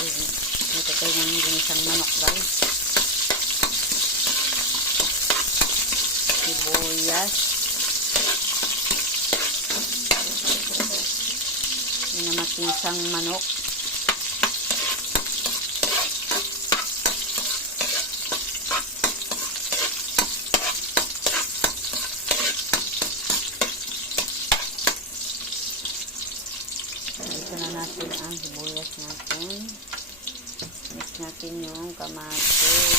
Ito tayo ng ginisang manok guys. Sibuyas. Minamatisang manok. Ito na natin ang sibuyas natin. Mix natin yung kamatis.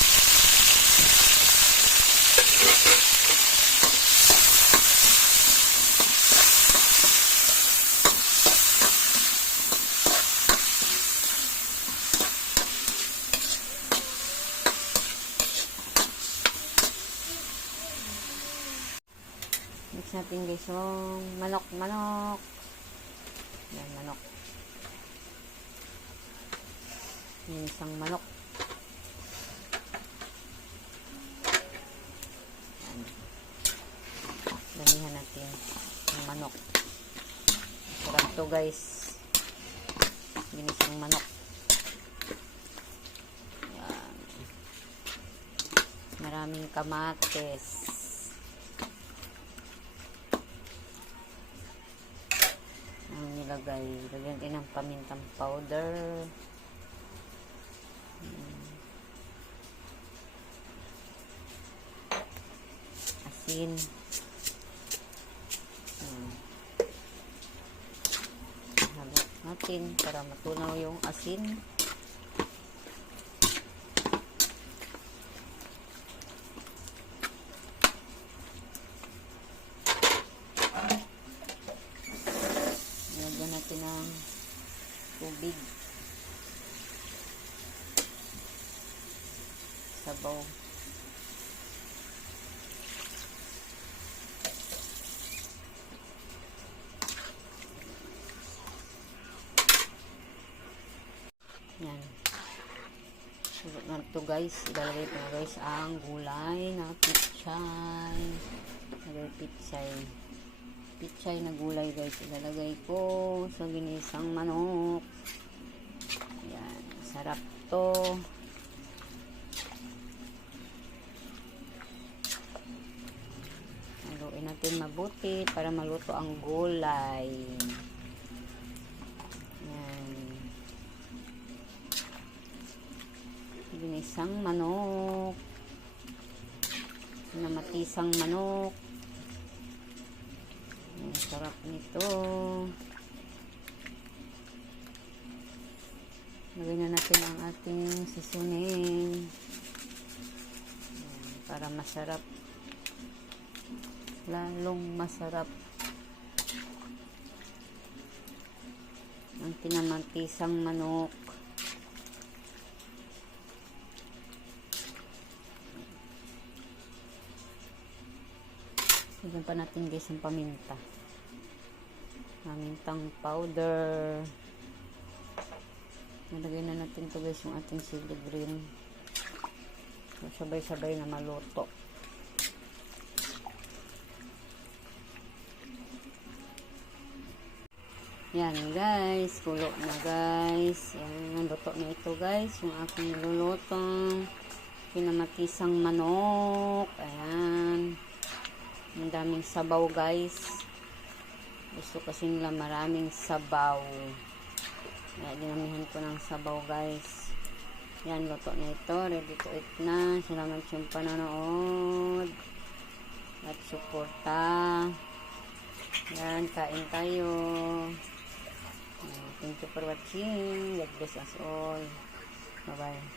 Mix natin guys yung manok. Yan, manok. Yung isang manok. Yan. Damihan natin yung manok. Sarap to guys. Ginisang manok. Yan. Maraming kamatis. Ang nilagay. Lagyan din ng pamintang powder. Asin. Halot natin para matunaw yung asin. Lagyan natin ng tubig. Sabaw. Yan. Sulot na ito guys. Ilalagay ito guys ang gulay na pichay. Pichay na gulay guys. Ilalagay ko sa ginisang manok. Yan. Sarap to. Haluin natin mabuti para maluto ang gulay. Ginisang manok. Namatisang manok. Ang sarap nito. Lagyan na natin ang ating seasoning. Para masarap. Lalong masarap. Ang pinamatisang manok. Lagyan pa natin guys yung paminta. Pamintang powder. Nalagay na natin to guys yung ating chili green. Sabay-sabay na maluto. Yan guys. Kulo na guys. Yan. Luto na ito guys. Yung aking nilulutong pinamatisang manok. Ayan. Ang daming sabaw guys. Gusto kasi nila maraming sabaw. Kaya dinamihan ko ng sabaw guys. Yan, luto na ito. Ready to eat na. Salamat yung panonood. At suporta. Yan, kain tayo. Thank you for watching. God bless us all. Bye bye.